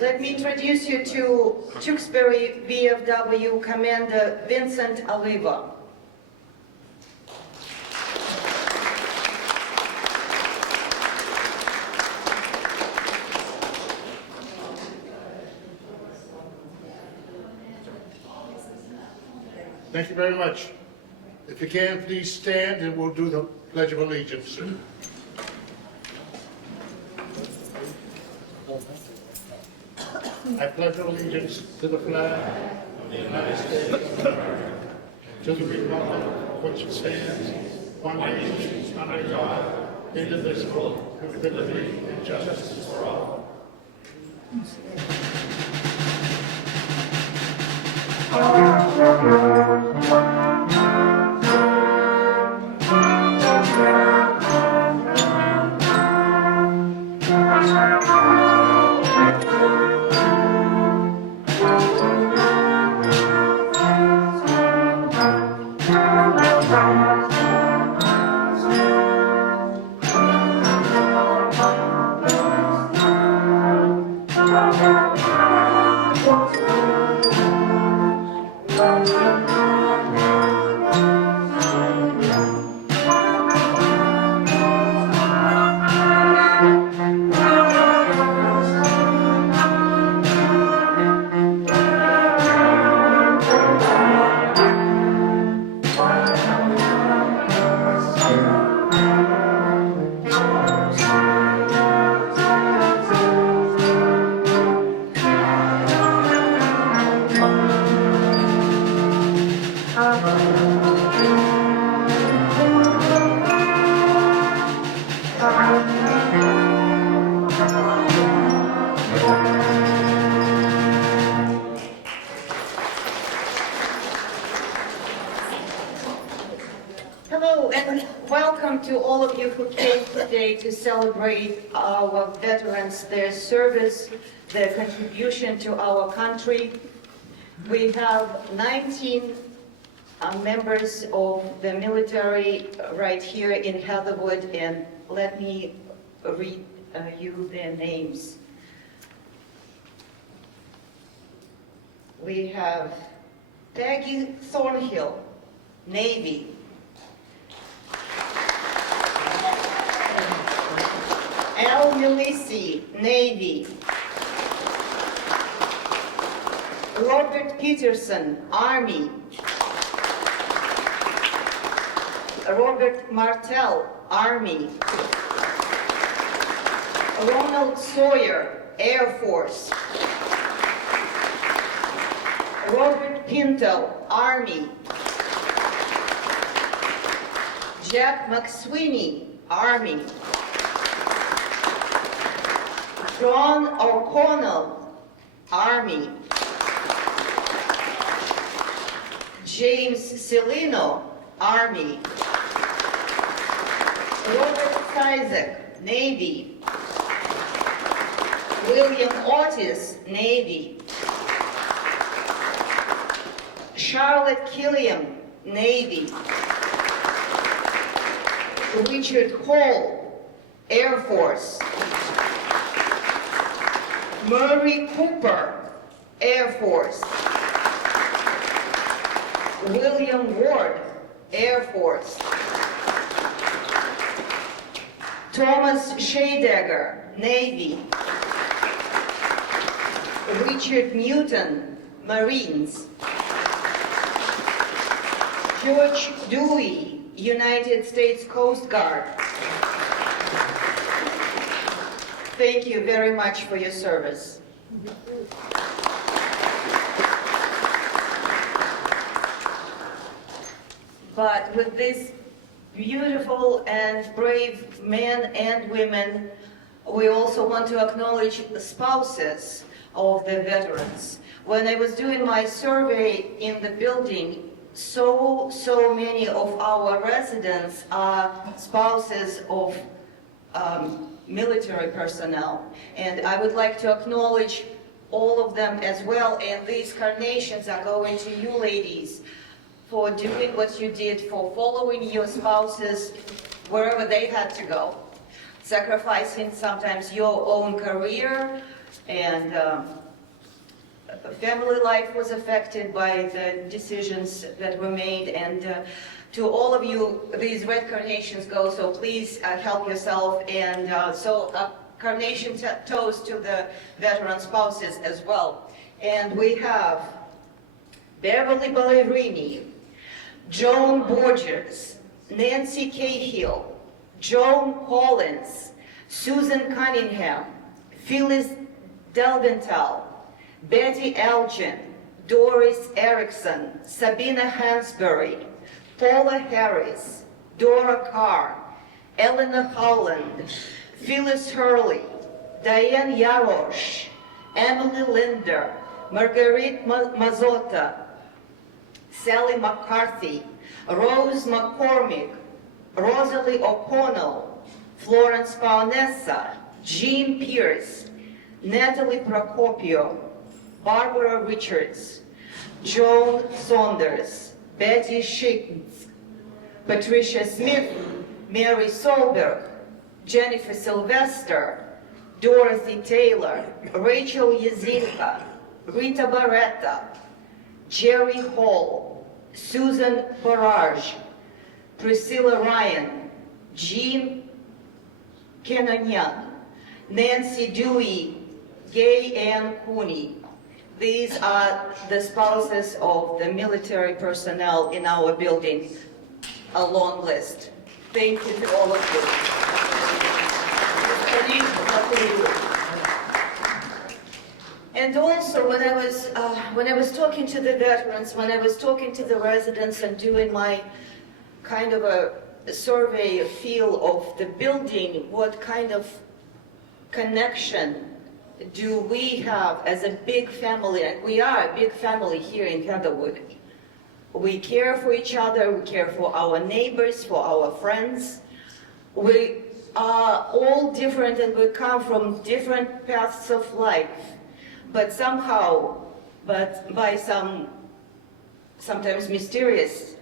Let me introduce you to Tewksbury VFW Commander Vincent Oliva. Thank you very much. If you can, please stand and we'll do the Pledge of Allegiance. I pledge allegiance to the flag of the United States of America, to the republic for which it stands, one nation, under God, indivisible, with liberty and justice for all. Hello and welcome to all of you who came today to celebrate our veterans, their service, their contribution to our country. We have 19 members of the military right here in Heatherwood, and let me read you their names. We have Peggy Thornhill, Navy. Al Milisi, Navy. Robert Peterson, Army. Robert Martell, Army. Ronald Sawyer, Air Force. Robert Pinto, Army. Jack McSweeney, Army. John O'Connell, Army. James Celino, Army. Robert Isaac, Navy. William Otis, Navy. Charlotte Killiam, Navy. Richard Hall, Air Force. Murray Cooper, Air Force. William Ward, Air Force. Thomas Scheidegger, Navy. Richard Newton, Marines. George Dewey, United States Coast Guard. Thank you very much for your service. But with these beautiful and brave men and women, we also want to acknowledge the spouses of the veterans. When I was doing my survey in the building, so many of our residents are spouses of military personnel. And I would like to acknowledge all of them as well. And these carnations are going to you ladies for doing what you did, for following your spouses wherever they had to go, sacrificing sometimes your own career And family life was affected by the decisions that were made. And to all of you, these red carnations go, so please help yourself. And carnation toast to the veteran spouses as well. And we have Beverly Ballerini, Joan Borges, Nancy Cahill, Joan Collins, Susan Cunningham, Phyllis Delventhal, Betty Elgin, Doris Erickson, Sabina Hansberry, Paula Harris, Dora Carr, Eleanor Howland, Phyllis Hurley, Diane Yarosh, Emily Linder, Marguerite Mazzotta, Sally McCarthy, Rose McCormick, Rosalie O'Connell, Florence Paonessa, Jean Pierce, Natalie Procopio, Barbara Richards, Joan Saunders, Betty Schickens, Patricia Smith, Mary Solberg, Jennifer Sylvester, Dorothy Taylor, Rachel Yazinka, Rita Barretta, Jerry Hall, Susan Barrage, Priscilla Ryan, Jean Kenanyan, Nancy Dewey, Gay Ann Cooney. These are the spouses of the military personnel in our building, a long list. Thank you to all of you. And also, when I was talking to the veterans, when I was talking to the residents and doing my kind of a survey, a feel of the building, what kind of connection do we have as a big family? And we are a big family here in Heatherwood. We care for each other, we care for our neighbors, for our friends. We are all different and we come from different paths of life. But somehow, by some sometimes mysterious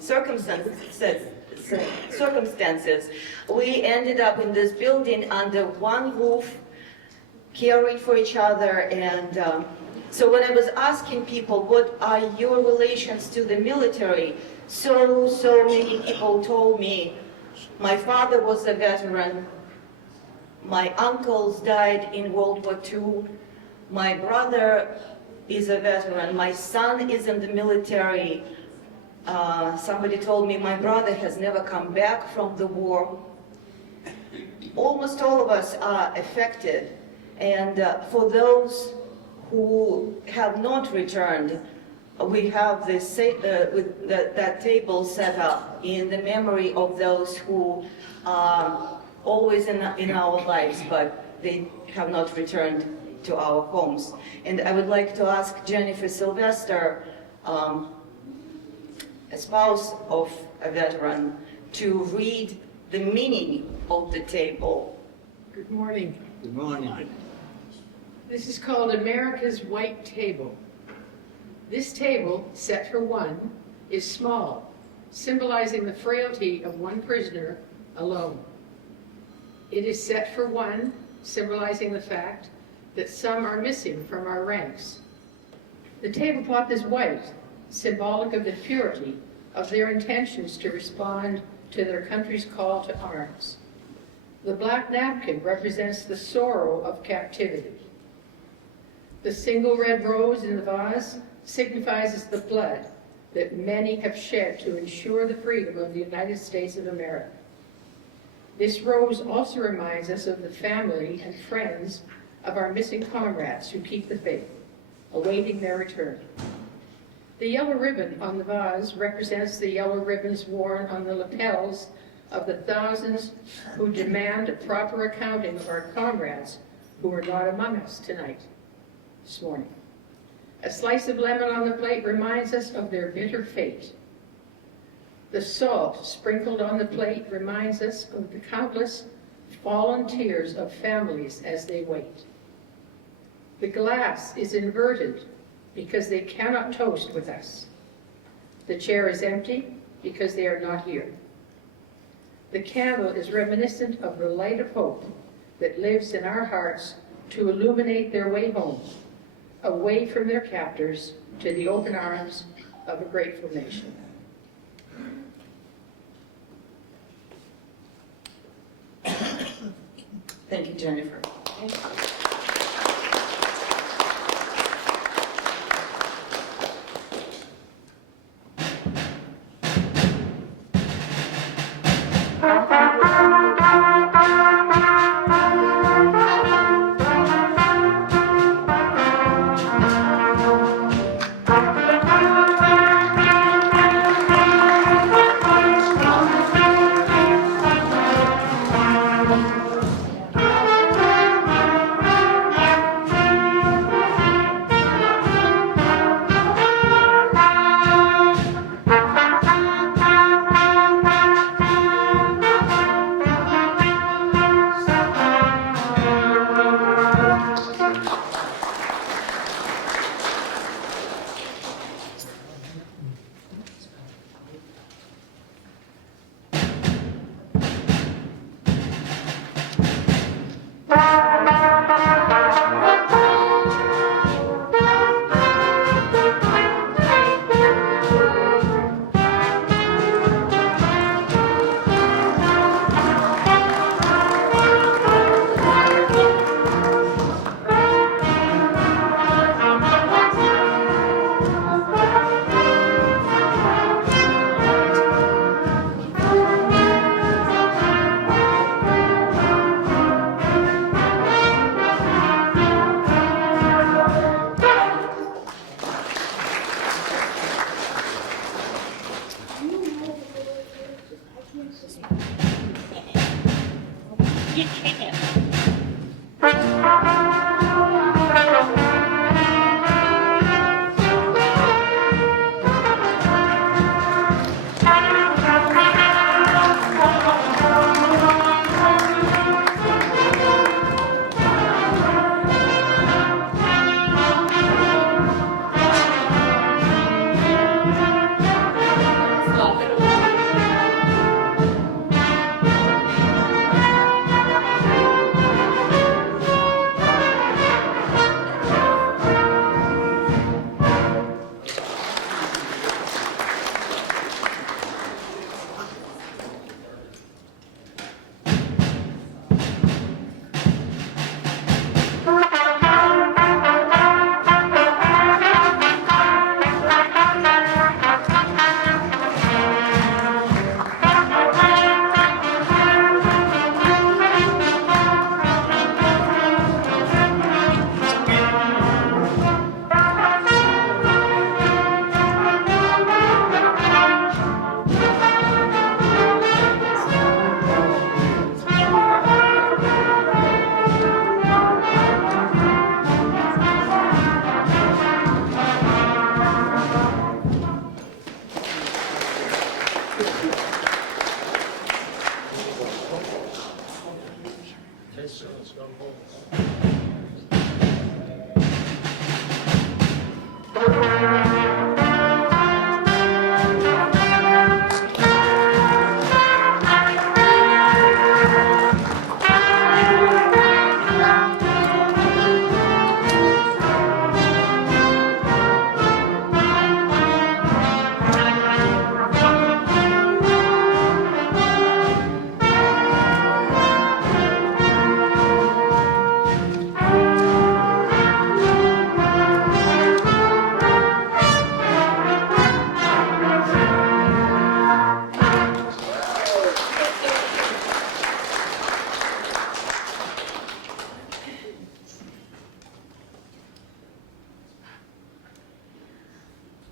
circumstances, we ended up in this building under one roof, caring for each other. And so when I was asking people, what are your relations to the military, so many people told me, my father was a veteran, my uncles died in World War II, my brother is a veteran, my son is in the military. Somebody told me my brother has never come back from the war. Almost all of us are affected. And for those who have not returned, we have this, that table set up in the memory of those who are always in our lives, but they have not returned to our homes. And I would like to ask Jennifer Sylvester, a spouse of a veteran, to read the meaning of the table. Good morning. Good morning. This is called America's White Table. This table, set for one, is small, symbolizing the frailty of one prisoner alone. It is set for one, symbolizing the fact that some are missing from our ranks. The tablecloth is white, symbolic of the purity of their intentions to respond to their country's call to arms. The black napkin represents the sorrow of captivity. The single red rose in the vase signifies the blood that many have shed to ensure the freedom of the United States of America. This rose also reminds us of the family and friends of our missing comrades who keep the faith, awaiting their return. The yellow ribbon on the vase represents the yellow ribbons worn on the lapels of the thousands who demand a proper accounting of our comrades who are not among us tonight, this morning. A slice of lemon on the plate reminds us of their bitter fate. The salt sprinkled on the plate reminds us of the countless fallen tears of families as they wait. The glass is inverted because they cannot toast with us. The chair is empty because they are not here. The candle is reminiscent of the light of hope that lives in our hearts to illuminate their way home, away from their captors to the open arms of a grateful nation. Thank you, Jennifer.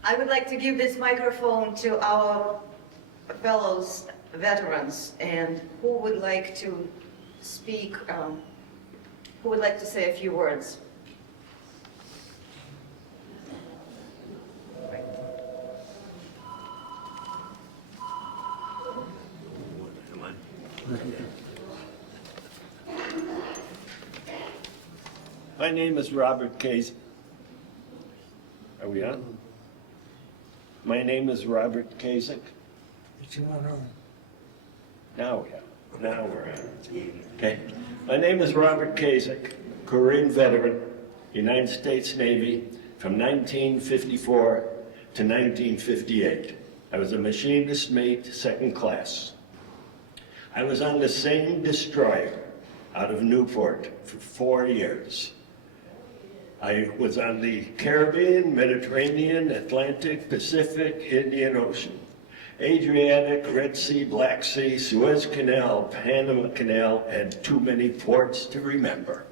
I would like to give this microphone to our fellows veterans, and who would like to speak, who would like to say a few words? My name is Robert Kasich. Are we on? My name is Robert Kasich. It's not on. Now we are. Now we're on. Okay. My name is Robert Kasich, Korean veteran, United States Navy from 1954 to 1958. I was a machinist mate, second class. I was on the same destroyer out of Newport for 4 years. I was on the Caribbean, Mediterranean, Atlantic, Pacific, Indian Ocean, Adriatic, Red Sea, Black Sea, Suez Canal, Panama Canal, and too many ports to remember.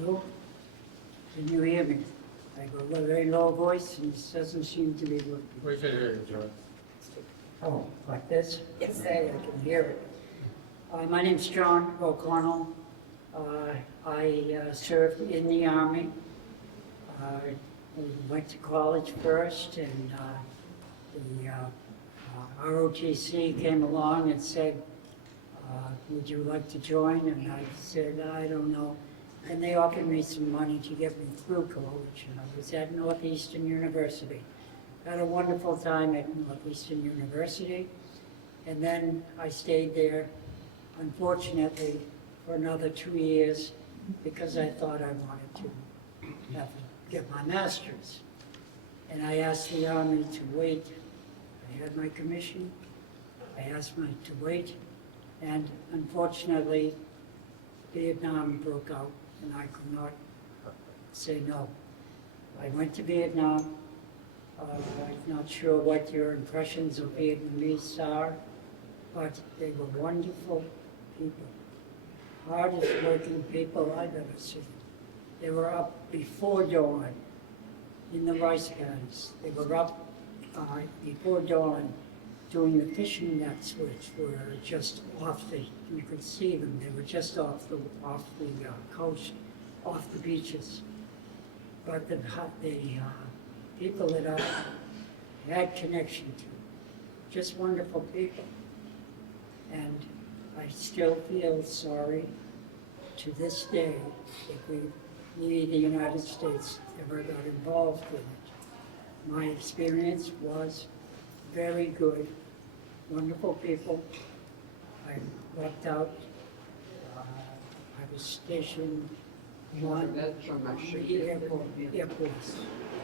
Hello? Can you hear me? I got a very low voice and this doesn't seem to be working. We can hear you, John. Oh, like this? Yes. Okay, I can hear it. My name's John O'Connell. I served in the Army. I went to college first, and the ROTC came along and said, would you like to join? And I said, I don't know. And they offered me some money to get me through college. And I was at Northeastern University. Had a wonderful time at Northeastern University. And then I stayed there, unfortunately, for another 2 years because I thought I wanted to get my master's. And I asked the Army to wait. I had my commission. I asked them to wait. And unfortunately, Vietnam broke out, and I could not say no. I went to Vietnam. I'm not sure what your impressions of Vietnamese are, but they were wonderful people. Hardest working people I've ever seen. They were up before dawn in the rice paddies. They were up before dawn doing the fishing nets, which were just off you could see them. They were just off the coast, off the beaches. But the people that I had connection to, just wonderful people. And I still feel sorry to this day if we, the United States, ever got involved with it. My experience was very good, wonderful people. I lucked out. I was stationed on the airport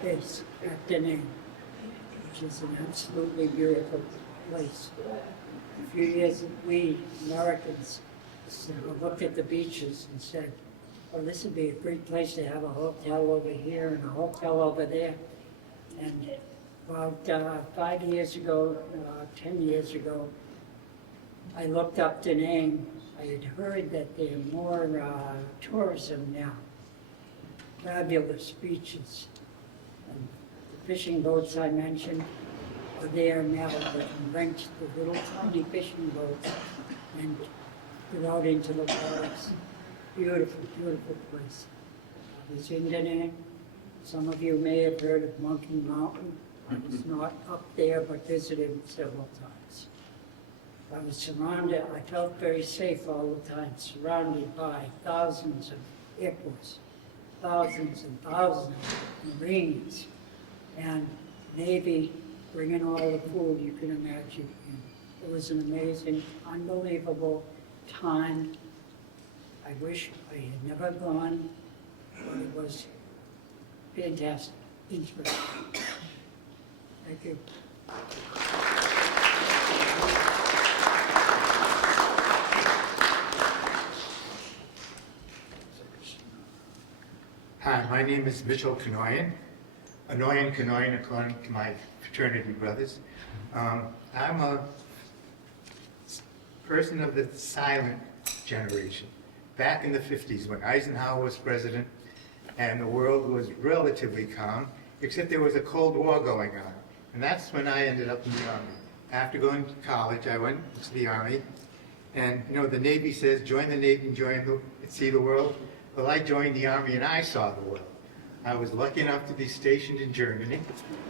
base at Da Nang, which is an absolutely beautiful place. A few years, we Americans looked at the beaches and said, well, this would be a great place to have a hotel over here and a hotel over there. And about 5 years ago, 10 years ago, I looked up Da Nang. I had heard that there are more tourism now. Fabulous beaches. And the fishing boats I mentioned are there now. They can rent the little tiny fishing boats and go out into the waters. Beautiful, beautiful place. I was in Da Nang. Some of you may have heard of Monkey Mountain. I was not up there, but visited several times. I was surrounded, I felt very safe all the time, surrounded by thousands of airports, thousands and thousands of Marines, and Navy bringing all the food you can imagine. And it was an amazing, unbelievable time. I wish I had never gone, but it was fantastic, inspirational. Thank you. Hi, my name is Mitchell Kanoyan. Anoyan Kanoyan, according to my fraternity brothers. I'm a person of the silent generation. Back in the 50s, when Eisenhower was president and the world was relatively calm, except there was a Cold War going on. And that's when I ended up in the Army. After going to college, I went to the Army. And, you know, the Navy says, join the Navy and see the world. Well, I joined the Army and I saw the world. I was lucky enough to be stationed in Germany,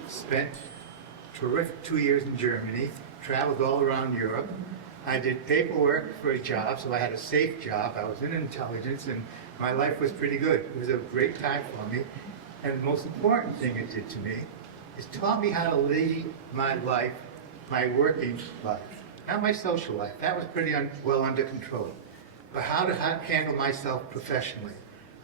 spent terrific 2 years in Germany, traveled all around Europe. I did paperwork for a job, so I had a safe job. I was in intelligence, and my life was pretty good. It was a great time for me. And the most important thing it did to me is taught me how to lead my life, my working life, not my social life. That was pretty well under control. But how to handle myself professionally.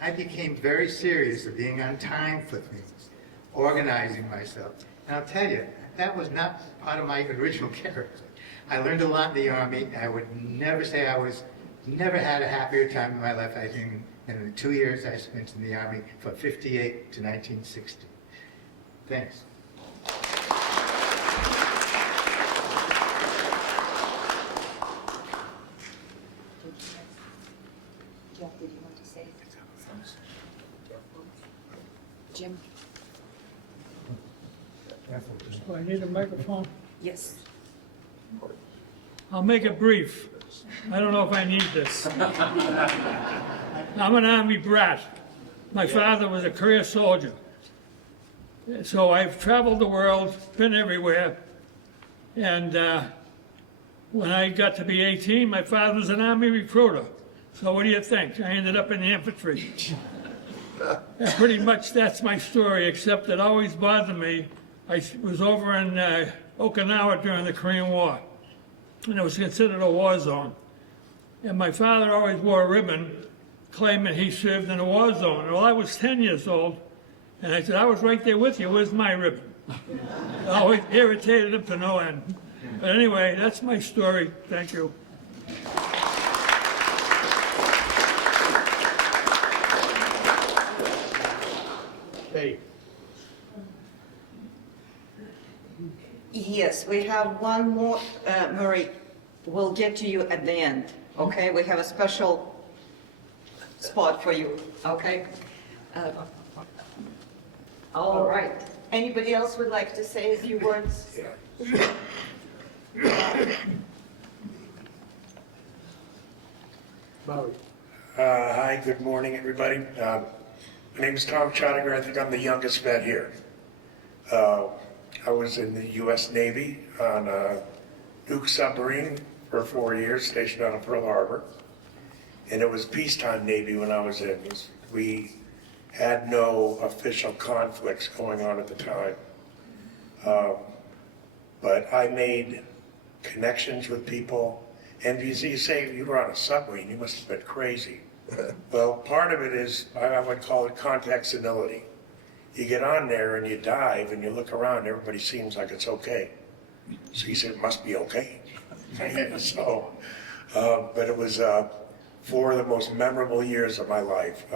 I became very serious of being on time for things, organizing myself. And I'll tell you, that was not part of my original character. I learned a lot in the Army. I would never say never had a happier time in my life, I think, in the 2 years I spent in the Army from 58 to 1960. Thanks. Jeff, did you want to say? Jim? Do I need a microphone? Yes. I'll make it brief. I don't know if I need this. I'm an Army brat. My father was a career soldier. So I've traveled the world, been everywhere. And when I got to be 18, my father was an Army recruiter. So what do you think? I ended up in the infantry. And pretty much that's my story, except it always bothered me. I was over in Okinawa during the Korean War, and it was considered a war zone. And my father always wore a ribbon claiming he served in a war zone. Well, I was 10 years old, and I said, I was right there with you. Where's my ribbon? It always irritated him to no end. But anyway, that's my story. Thank you. Hey, Yes, we have one more, Marie, we'll get to you at the end, okay? We have a special spot for you, okay? All right. Anybody else would like to say a few words? Hi, good morning, everybody. My name is Tom Chottinger. I think I'm the youngest vet here. I was in the U.S. Navy on a Duke submarine for 4 years, stationed out of Pearl Harbor. And it was peacetime Navy when I was in. We had no official conflicts going on at the time. But I made connections with people. And you say you were on a submarine, you must have been crazy. Well, part of it is, I would call it contact senility. You get on there and you dive and you look around, everybody seems like it's okay. So you said, it must be okay. So, but it was 4 of the most memorable years of my life.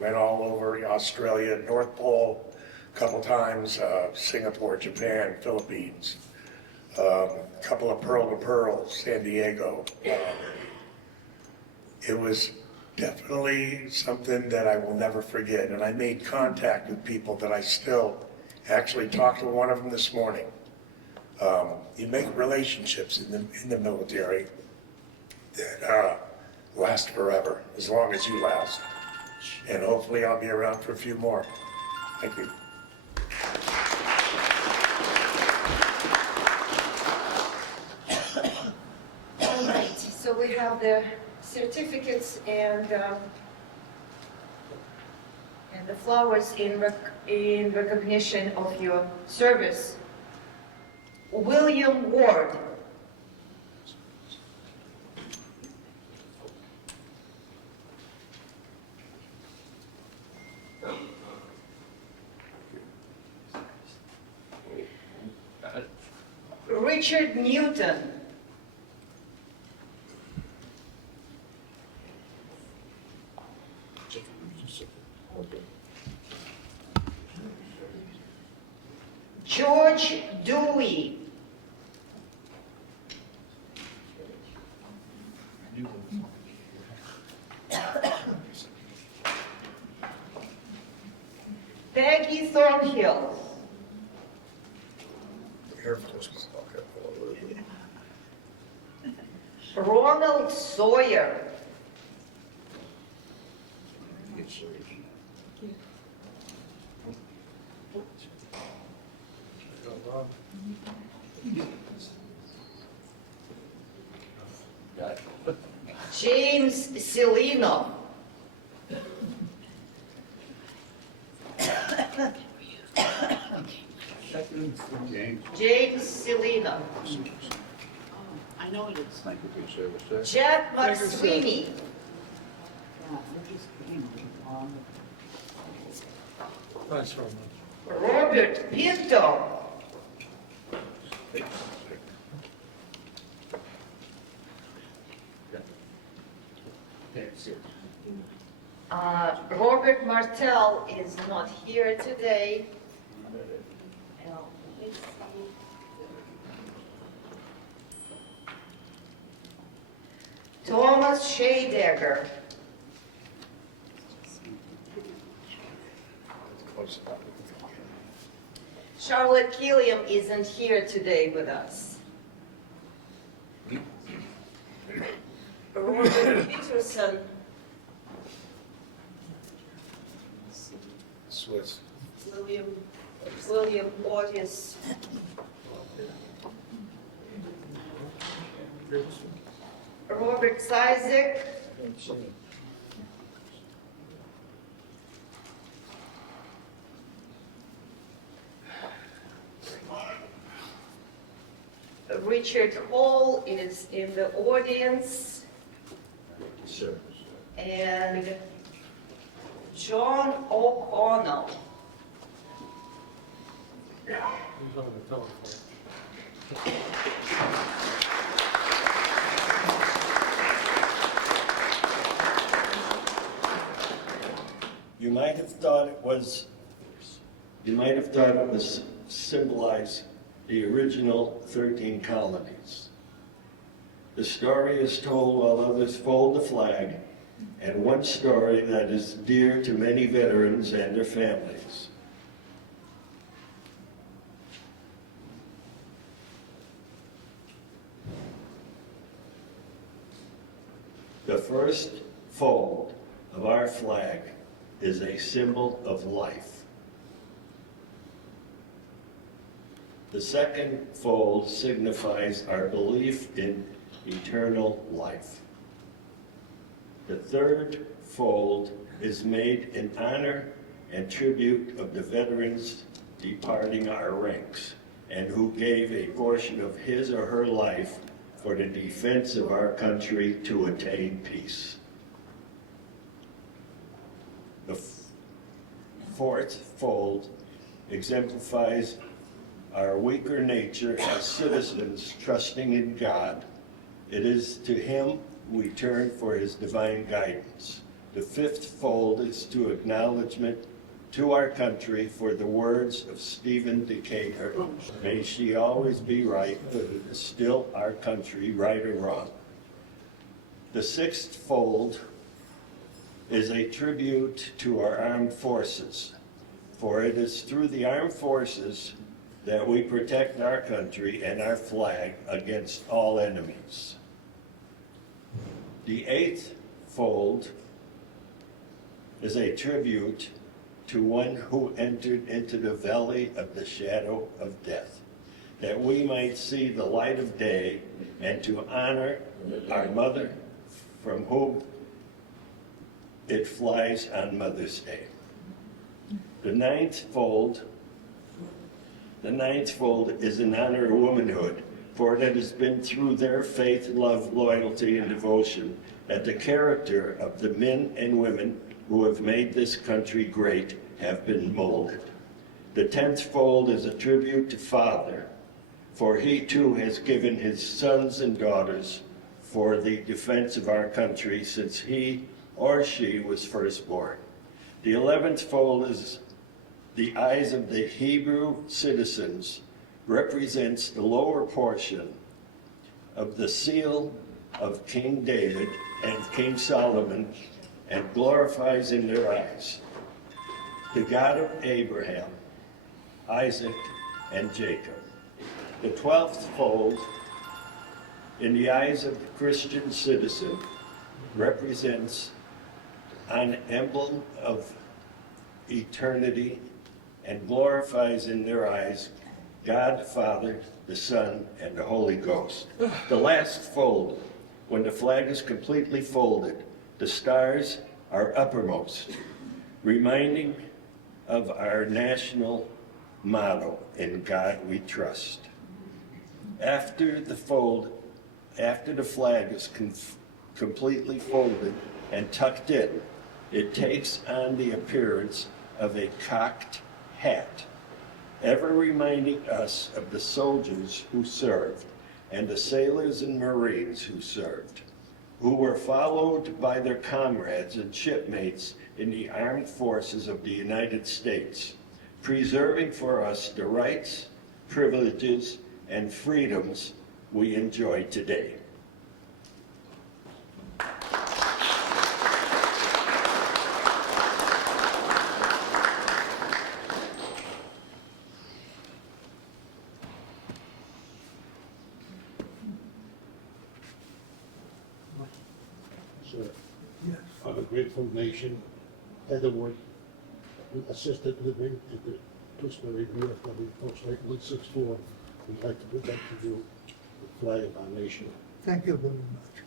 Went all over Australia, North Pole, a couple times, Singapore, Japan, Philippines, a couple of Pearl to Pearl, San Diego. It was definitely something that I will never forget. And I made contact with people that I still actually talked to one of them this morning. You make relationships in the military that last forever, as long as you last. And hopefully I'll be around for a few more. Thank you. All right, so we have the certificates and the flowers in recognition of your service. William Ward. Richard Newton. George Dewey. Peggy Thornhill. Ronald Sawyer. James Celino. James Celino. I know it is. Jack McSweeney. Robert Pinto. Robert Martel is not here today. Let's see. Thomas Scheidegger. Charlotte Killiam isn't here today with us. Robert Peterson. Swiss. William Otis. Robert Zizek. Richard Hall is in the audience. Sure. And John O'Connell. You might have thought it was symbolize the original 13 colonies. The story is told while others fold the flag, and one story that is dear to many veterans and their families. The first fold of our flag is a symbol of life. The second fold signifies our belief in eternal life. The third fold is made in honor and tribute of the veterans departing our ranks and who gave a portion of his or her life for the defense of our country to attain peace. The fourth fold exemplifies our weaker nature as citizens trusting in God. It is to Him we turn for His divine guidance. The fifth fold is to acknowledgement to our country for the words of Stephen Decatur. May she always be right, but it is still our country, right or wrong. The sixth fold is a tribute to our armed forces, for it is through the armed forces that we protect our country and our flag against all enemies. The eighth fold is a tribute to one who entered into the valley of the shadow of death, that we might see the light of day, and to honor our mother, from whom it flies on Mother's Day. The ninth fold is in honor of womanhood, for it has been through their faith, love, loyalty, and devotion that the character of the men and women who have made this country great have been molded. The 10th fold is a tribute to Father, for he too has given his sons and daughters for the defense of our country since he or she was first born. The 11th fold is the eyes of the Hebrew citizens, represents the lower portion of the seal of King David and King Solomon, and glorifies in their eyes the God of Abraham, Isaac, and Jacob. The 12th fold, in the eyes of the Christian citizen, represents an emblem of eternity and glorifies in their eyes God the Father, the Son, and the Holy Ghost. The last fold When the flag is completely folded, the stars are uppermost, reminding of our national motto, "In God We Trust." After the flag is completely folded and tucked in, it takes on the appearance of a cocked hat, ever reminding us of the soldiers who served and the sailors and Marines who served, who were followed by their comrades and shipmates in the armed forces of the United States, preserving for us the rights, privileges, and freedoms we enjoy today. Of a grateful nation, Heatherwood, with assisted living at the Tewksbury VFW Post 164. We'd like to present to you the flag of our nation. Thank you very much.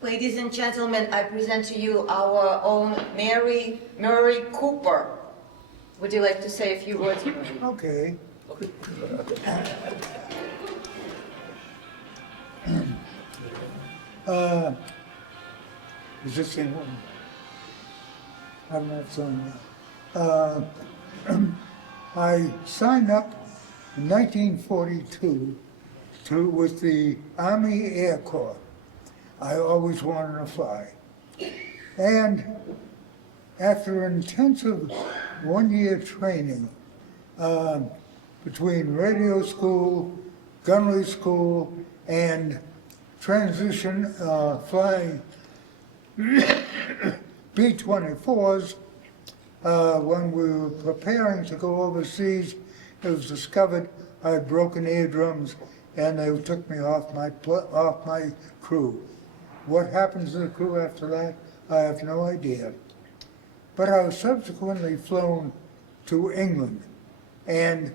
Ladies and gentlemen, I present to you our own Mary Cooper. Would you like to say a few words, Mary? Okay. Is this in one? I'm not saying that. I signed up in 1942 with the Army Air Corps. I always wanted to fly. And after intensive one-year training between radio school, gunnery school, and transition flying B-24s, when we were preparing to go overseas, it was discovered I had broken eardrums, and they took me off my crew. What happens to the crew after that, I have no idea. But I was subsequently flown to England, and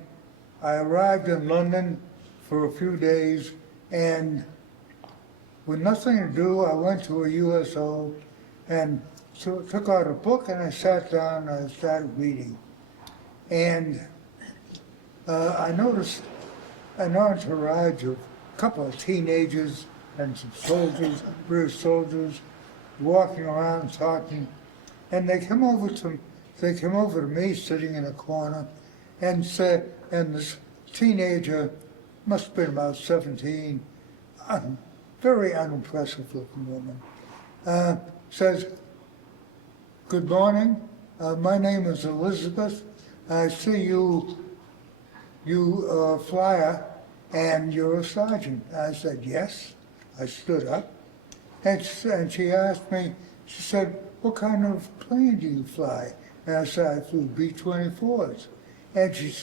I arrived in London for a few days, and with nothing to do, I went to a USO and took out a book, and I sat down and I started reading. And I noticed an entourage of a couple of teenagers and some soldiers, British soldiers, walking around talking. And they came over to me sitting in a corner and said, and this teenager, must have been about 17, very unimpressive looking woman, says, "Good morning, my name is Elizabeth. I see you flyer and you're a sergeant." I said, "Yes." I stood up and she asked me, she said, "What kind of plane do you fly?" And I said, "I flew B-24s. And she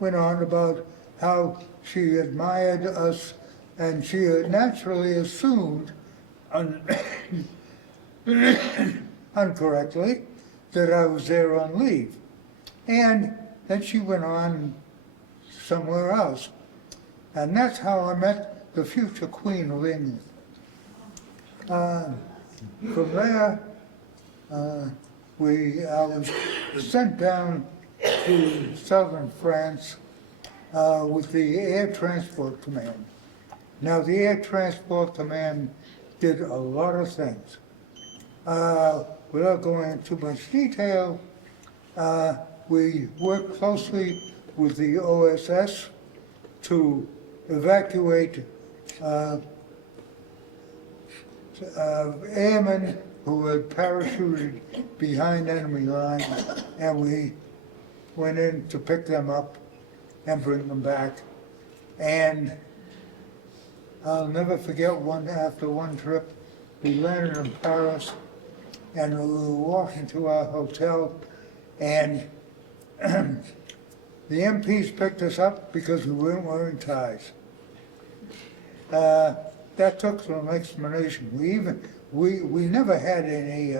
went on about how she admired us, and she naturally assumed, incorrectly, that I was there on leave. And then she went on somewhere else. And that's how I met the future Queen of England. From there, I was sent down to southern France with the Air Transport Command. Now, the Air Transport Command did a lot of things. Without going into too much detail, we worked closely with the OSS to evacuate airmen who had parachuted behind enemy lines, and we went in to pick them up and bring them back. And I'll never forget after one trip, we landed in Paris, and we were walking to our hotel, and the MPs picked us up because we weren't wearing ties. That took some explanation. We never had any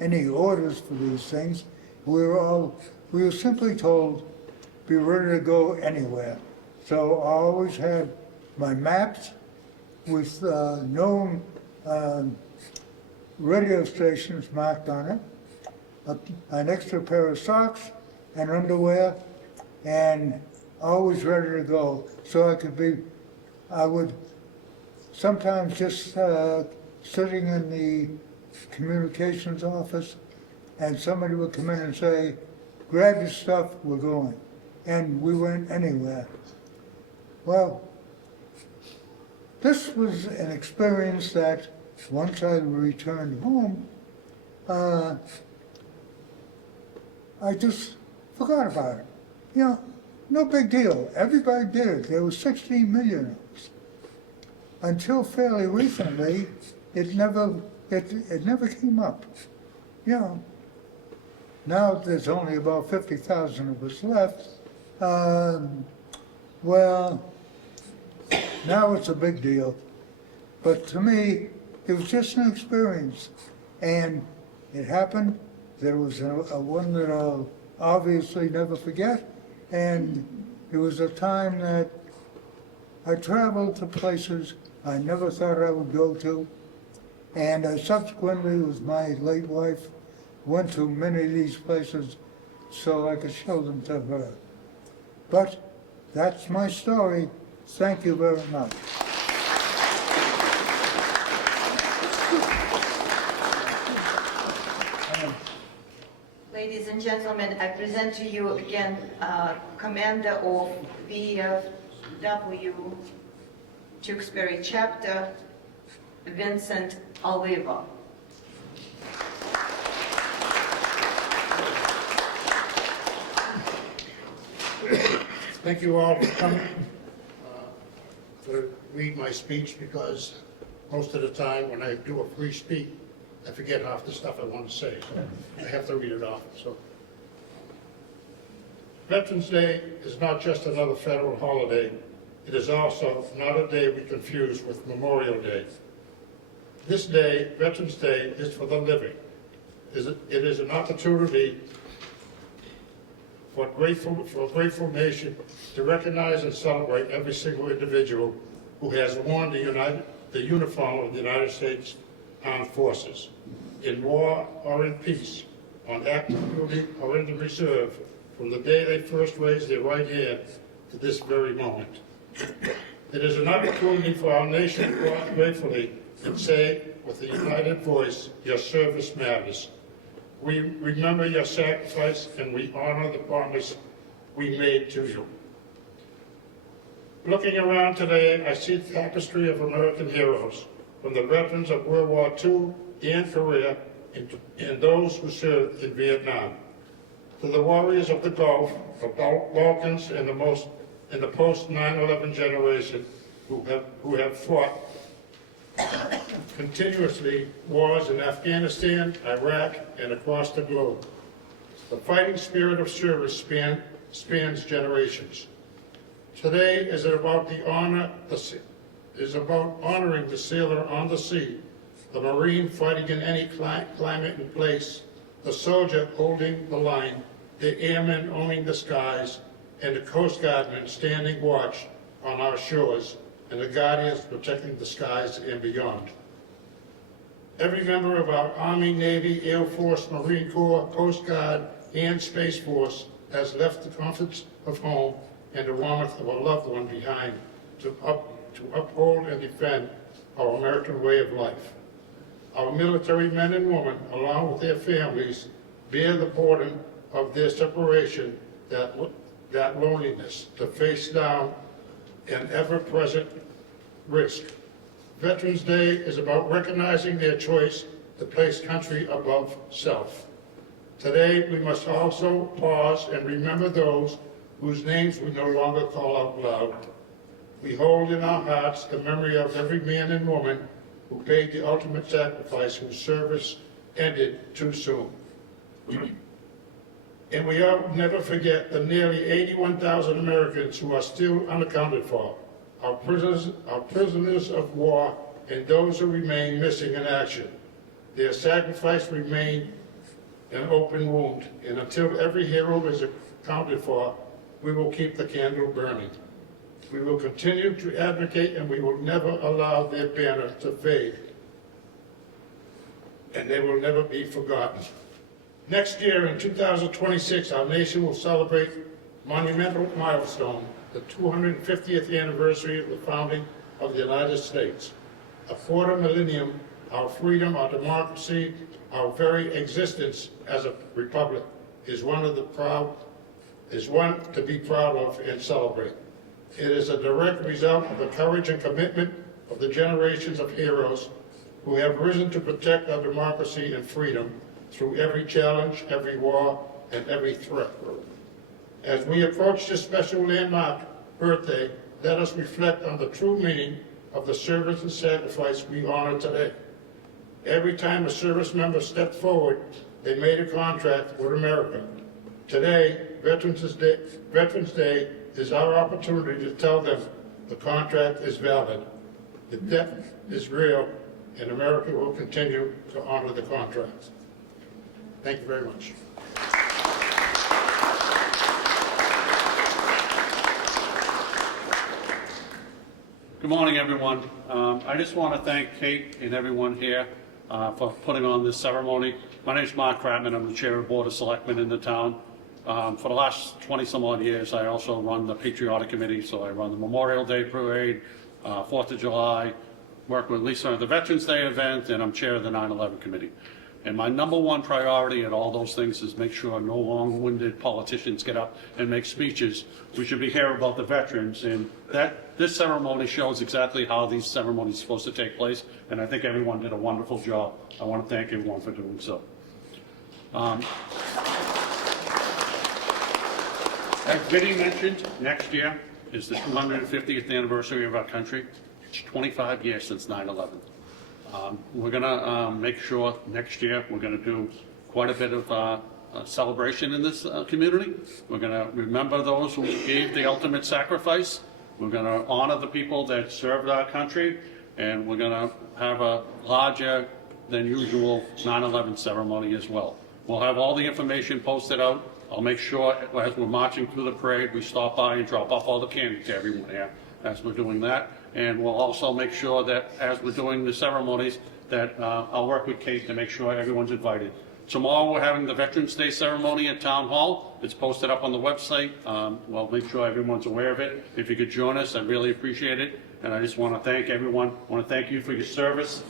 any orders for these things. We were simply told, be ready to go anywhere. So I always had my maps with known radio stations marked on it, an extra pair of socks and underwear, and always ready to go. So I would sometimes just sitting in the communications office, and somebody would come in and say, grab your stuff, we're going. And we went anywhere. Well, this was an experience that once I returned home, I just forgot about it. You know, no big deal. Everybody did it. There were 16 million of us. Until fairly recently, it never came up. You know, now there's only about 50,000 of us left. Well, now it's a big deal. But to me, it was just an experience. And it happened. There was a one that I'll obviously never forget. And it was a time that I traveled to places I never thought I would go to. And I subsequently, with my late wife, went to many of these places so I could show them to her. But that's my story. Thank you very much. Ladies and gentlemen, I present to you again Commander of VFW Tewksbury Chapter, Vincent Oliva. Thank you all for coming to read my speech, because most of the time when I do a free speech, I forget half the stuff I want to say, so I have to read it off. So, Veterans Day is not just another federal holiday. It is also not a day we confuse with Memorial Day. This day, Veterans Day, is for the living. It is an opportunity for a grateful nation to recognize and celebrate every single individual who has worn the uniform of the United States Armed Forces, in war or in peace, on active duty or in the reserve, from the day they first raised their right hand to this very moment. It is an opportunity for our nation to pause gratefully and say with a united voice, your service matters. We remember your sacrifice and we honor the promise we made to you. Looking around today, I see the tapestry of American heroes, from the veterans of World War II and Korea, and those who served in Vietnam, to the warriors of the Gulf, the Balkans, and the post 9/11 generation who have fought continuously wars in Afghanistan, Iraq, and across the globe. The fighting spirit of service spans generations. Today is about honoring the sailor on the sea, the Marine fighting in any climate and place, the soldier holding the line, the airman owning the skies, and the Coast Guardmen standing watch on our shores, and the Guardians protecting the skies and beyond. Every member of our Army, Navy, Air Force, Marine Corps, Coast Guard, and Space Force has left the comforts of home and the warmth of a loved one behind to uphold and defend our American way of life. Our military men and women, along with their families, bear the burden of their separation, that loneliness, to face down an ever-present risk. Veterans Day is about recognizing their choice to place country above self. Today, we must also pause and remember those whose names we no longer call out loud. We hold in our hearts the memory of every man and woman who paid the ultimate sacrifice, whose service ended too soon. And we will never forget the nearly 81,000 Americans who are still unaccounted for, our prisoners of war, and those who remain missing in action. Their sacrifice remains an open wound, and until every hero is accounted for, we will keep the candle burning. We will continue to advocate, and we will never allow their banner to fade, and they will never be forgotten. Next year, in 2026, our nation will celebrate a monumental milestone, the 250th anniversary of the founding of the United States. A quarter millennium, our freedom, our democracy, our very existence as a republic is one to be proud of and celebrate. It is a direct result of the courage and commitment of the generations of heroes who have risen to protect our democracy and freedom through every challenge, every war, and every threat. As we approach this special landmark birthday, let us reflect on the true meaning of the service and sacrifice we honor today. Every time a service member stepped forward, they made a contract with America. Today, Veterans Day is our opportunity to tell them the contract is valid, the debt is real, and America will continue to honor the contract. Thank you very much. Good morning, everyone. I just want to thank Kate and everyone here for putting on this ceremony. My name is Mark Kratman. I'm the chair of Board of Selectmen in the town. For the last 20-some odd years, I also run the Patriotic Committee, so I run the Memorial Day Parade, 4th of July, work with Lisa at the Veterans Day event, and I'm chair of the 9/11 Committee. And my number one priority at all those things is make sure no long-winded politicians get up and make speeches. We should be here about the veterans, and this ceremony shows exactly how these ceremonies are supposed to take place, and I think everyone did a wonderful job. I want to thank everyone for doing so. As Vinnie mentioned, next year is the 250th anniversary of our country. It's 25 years since 9/11. We're going to make sure next year we're going to do quite a bit of celebration in this community. We're going to remember those who gave the ultimate sacrifice. We're going to honor the people that served our country, and we're going to have a larger than usual 9/11 ceremony as well. We'll have all the information posted out. I'll make sure as we're marching through the parade, we stop by and drop off all the candy to everyone here as we're doing that. And we'll also make sure that as we're doing the ceremonies, that I'll work with Kate to make sure everyone's invited. Tomorrow we're having the Veterans Day ceremony at Town Hall. It's posted up on the website. We'll make sure everyone's aware of it. If you could join us, I'd really appreciate it. And I just want to thank everyone. I want to thank you for your service.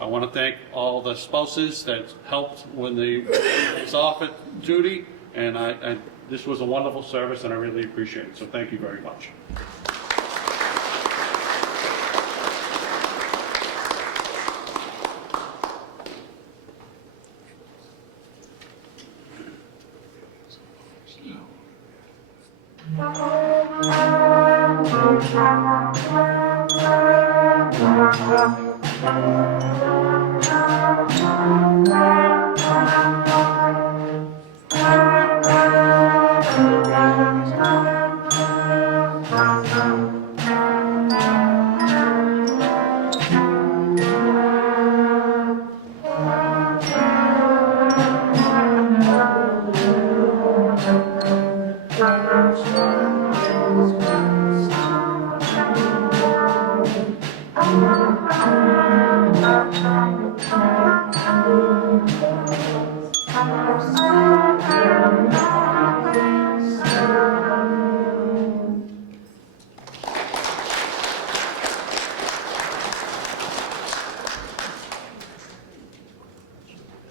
I want to thank all the spouses that helped when they was off at duty. And this was a wonderful service, and I really appreciate it. So thank you very much.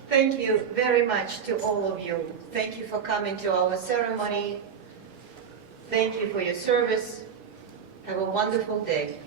Thank you very much to all of you. Thank you for coming to our ceremony. Thank you for your service. Have a wonderful day.